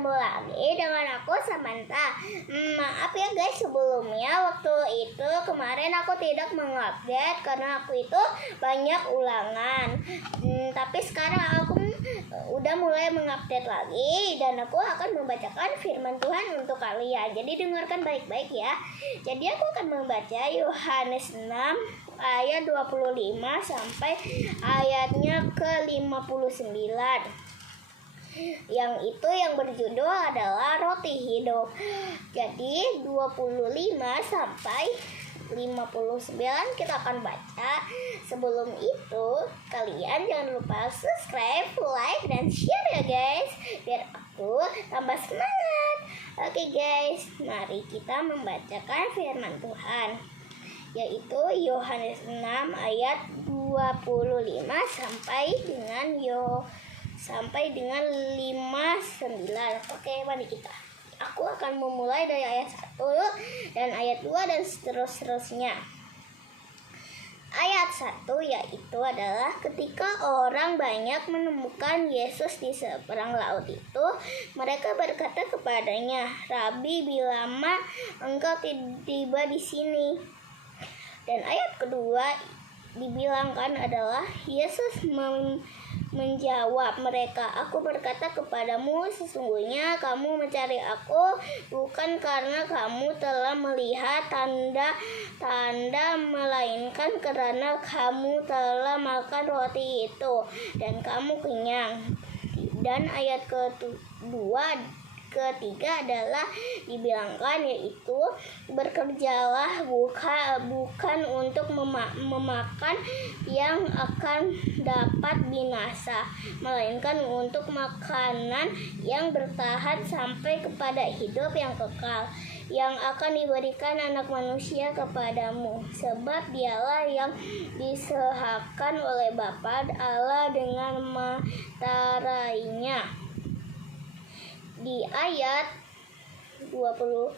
ketemu lagi dengan aku Samantha. Maaf ya guys, sebelumnya waktu itu kemarin aku tidak mengupdate karena aku itu banyak ulangan. Tapi sekarang aku udah mulai mengupdate lagi dan aku akan membacakan firman Tuhan untuk kalian. Jadi dengarkan baik-baik ya. Jadi aku akan membaca Yohanes 6 ayat 25 sampai ayatnya ke-59. Yang itu yang berjudul adalah roti hidup. Jadi 25 sampai 59 kita akan baca. Sebelum itu kalian jangan lupa subscribe, like, dan share ya guys, biar aku tambah semangat. Oke guys, mari kita membacakan firman Tuhan, yaitu Yohanes 6 ayat 25 sampai dengan 59. Oke, mari kita. Aku akan memulai dari ayat 1 dan ayat 2 dan seterusnya. Ayat 1 yaitu adalah ketika orang banyak menemukan Yesus di seberang laut itu, mereka berkata kepadanya, "Rabi, bila lama engkau tiba di sini?" Dan ayat kedua dibilangkan adalah Yesus menjawab mereka, "Aku berkata kepadamu, sesungguhnya kamu mencari aku bukan karena kamu telah melihat tanda-tanda, melainkan karena kamu telah makan roti itu dan kamu kenyang." Dan ayat ketiga adalah dibilangkan, yaitu bekerjalah bukan untuk memakan yang akan dapat binasa, melainkan untuk makanan yang bertahan sampai kepada hidup yang kekal, yang akan diberikan Anak Manusia kepadamu, sebab dialah yang disahkan oleh Bapa Allah dengan menyertainya. Di ayat 28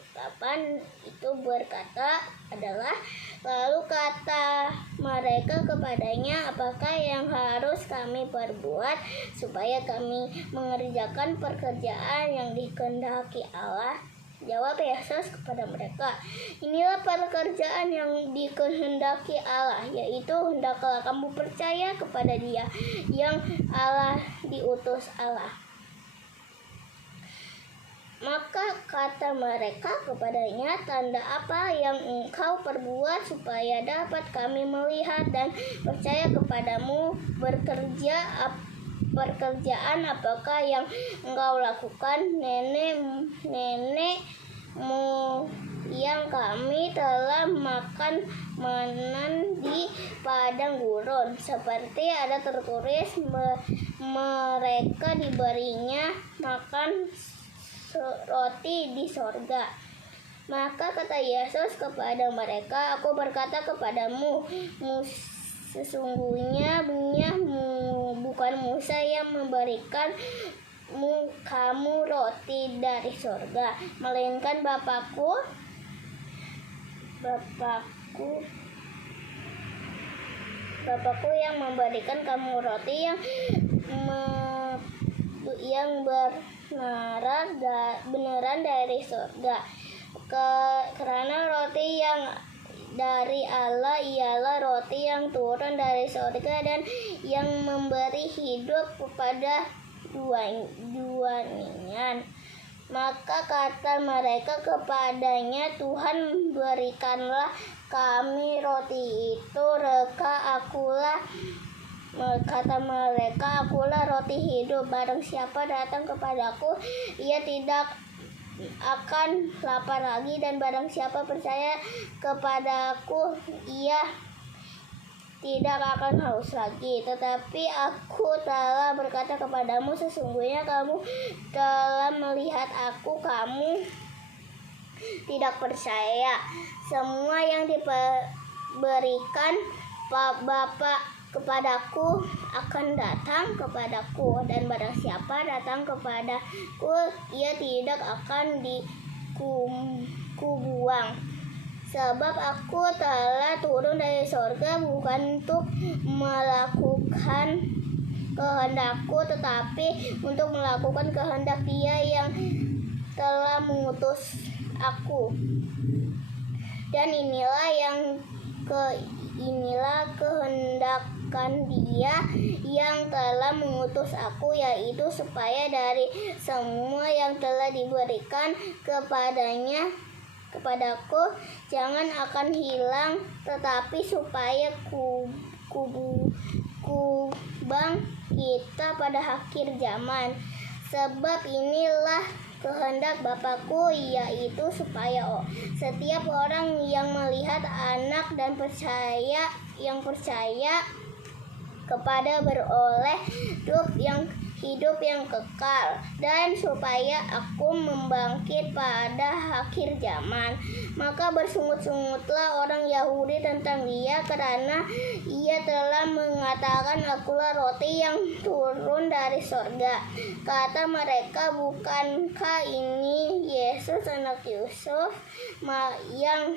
itu berkata adalah, lalu kata mereka kepadanya, "Apakah yang harus kami perbuat supaya kami mengerjakan pekerjaan yang dikehendaki Allah?" Jawab Yesus kepada mereka, "Inilah pekerjaan yang dikehendaki Allah, yaitu hendaklah kamu percaya kepada Dia yang Allah diutus Allah." Maka kata mereka kepadanya, "Tanda apa yang engkau perbuat supaya dapat kami melihat dan percaya kepadamu? Pekerjaan apakah yang engkau lakukan? Nenek-nenekmu yang kami telah makan mana di padang gurun, seperti ada tertulis, mereka diberinya makan roti di sorga." Maka kata Yesus kepada mereka, "Aku berkata kepadamu, sesungguhnya bukan Musa yang memberikan kamu roti dari sorga, melainkan Bapakku yang memberikan kamu roti yang beneran dari surga. Karena roti yang dari Allah ialah roti yang turun dari surga dan yang memberi hidup kepada dunia." Maka kata mereka kepadanya, "Tuhan, berikanlah kami roti itu." Kata mereka, "Akulah roti hidup. Barang siapa datang kepadaku, ia tidak akan lapar lagi, dan barang siapa percaya kepadaku, ia tidak akan haus lagi. Tetapi aku telah berkata kepadamu, sesungguhnya kamu telah melihat aku, kamu tidak percaya. Semua yang diberikan Bapa kepadaku akan datang kepadaku, dan barang siapa datang kepadaku, ia tidak akan kubuang. Sebab aku telah turun dari sorga bukan untuk melakukan kehendakku, tetapi untuk melakukan kehendak Dia yang telah mengutus aku. Dan inilah kehendakan Dia yang telah mengutus aku, yaitu supaya dari semua yang telah diberikan kepadaku jangan akan hilang, tetapi supaya kubang kita pada akhir zaman. Sebab inilah kehendak Bapakku, yaitu supaya setiap orang yang melihat Anak dan percaya kepada beroleh hidup yang kekal, dan supaya aku membangkit pada akhir zaman. Maka bersungut-sungutlah orang Yahudi tentang Dia, karena Ia telah mengatakan, Akulah roti yang turun dari sorga. Kata mereka, bukankah ini Yesus anak Yusuf, yang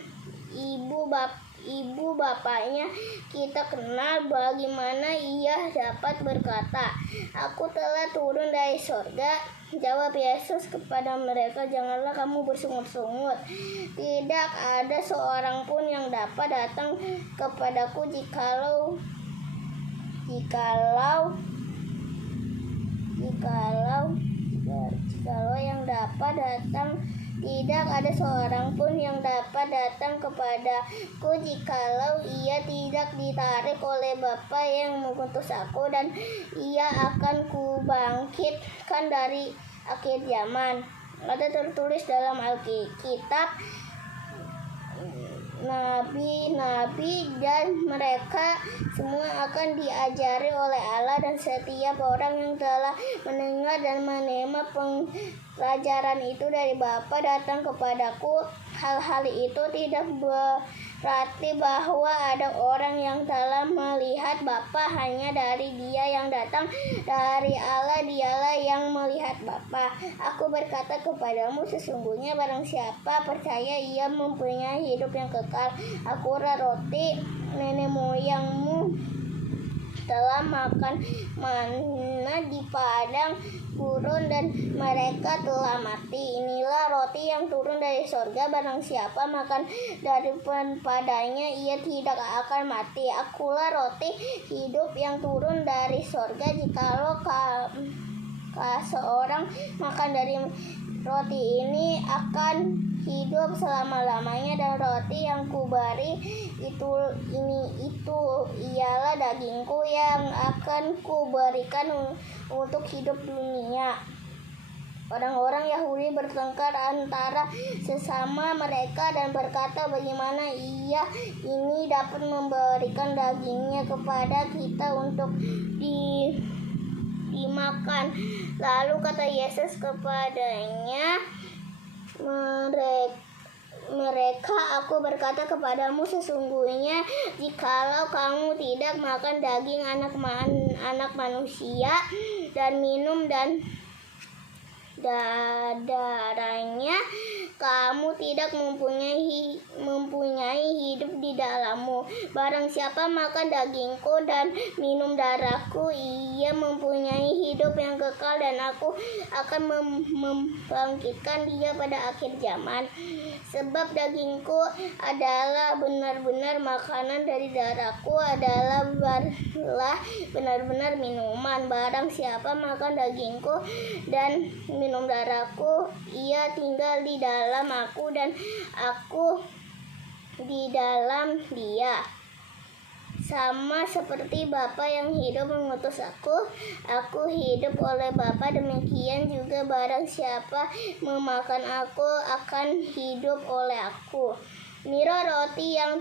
ibu bapaknya kita kenal? Bagaimana Ia dapat berkata, Aku telah turun dari sorga? Jawab Yesus kepada mereka, Janganlah kamu bersungut-sungut. Tidak ada seorang pun yang dapat datang kepadaku jikalau yang dapat datang Tidak ada seorang pun yang dapat datang kepadaku jikalau ia tidak ditarik oleh Bapa yang mengutus aku, dan Ia akan kubangkitkan dari akhir zaman. Ada tertulis dalam Alkitab, nabi-nabi dan mereka semua akan diajari oleh Allah, dan setiap orang yang telah mendengar dan menerima pelajaran itu dari Bapa datang kepadaku. Hal-hal itu tidak berarti bahwa ada orang yang telah melihat Bapa, hanya dari Dia yang datang dari Allah, Dialah yang melihat Bapa. Aku berkata kepadamu, sesungguhnya barang siapa percaya ia mempunyai hidup yang kekal. Akulah roti. Nenek moyangmu telah makan mana di padang gurun, dan mereka telah mati. Inilah roti yang turun dari sorga. Barang siapa makan dari padanya, ia tidak akan mati. Akulah roti hidup yang turun dari sorga. Jikalau seorang makan dari roti ini, akan hidup selama-lamanya, dan roti yang kuberi itu ialah dagingku yang akan kuberikan untuk hidup dunia. Orang-orang Yahudi bertengkar antara sesama mereka dan berkata, bagaimana Ia ini dapat memberikan dagingnya kepada kita untuk dimakan? Lalu kata Yesus kepadanya, mereka, Aku berkata kepadamu, sesungguhnya jikalau kamu tidak makan daging anak manusia dan minum dan darahnya, kamu tidak mempunyai hidup di dalammu. Barang siapa makan dagingku dan minum darahku, ia mempunyai hidup yang kekal, dan aku akan membangkitkan dia pada akhir zaman. Sebab dagingku adalah benar-benar makanan, dari darahku adalah benar-benar minuman. Barang siapa makan dagingku dan minum darahku, ia tinggal di dalam aku dan aku di dalam dia. Sama seperti Bapa yang hidup mengutus aku hidup oleh Bapa, demikian juga barang siapa memakan aku akan hidup oleh aku. Inilah roti yang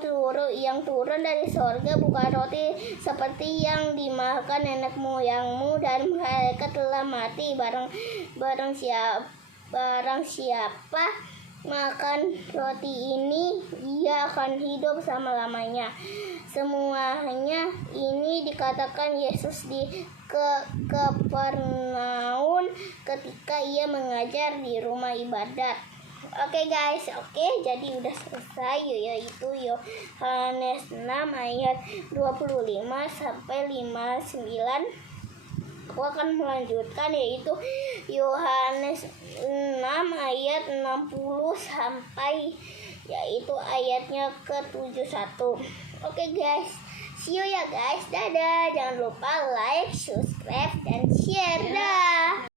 turun dari sorga, bukan roti seperti yang dimakan nenek moyangmu dan mereka telah mati. Barang siapa makan roti ini, ia akan hidup selama-lamanya. Semuanya ini dikatakan Yesus di Kapernaum ketika ia mengajar di rumah ibadat. Oke guys, jadi udah selesai, yaitu Yohanes 6 ayat 25 sampai 59. aku akan melanjutkan, yaitu Yohanes 6 ayat 60 sampai yaitu ayatnya ke-71. Oke guys, see you ya guys, dadah. Jangan lupa like, subscribe, dan share. Dah.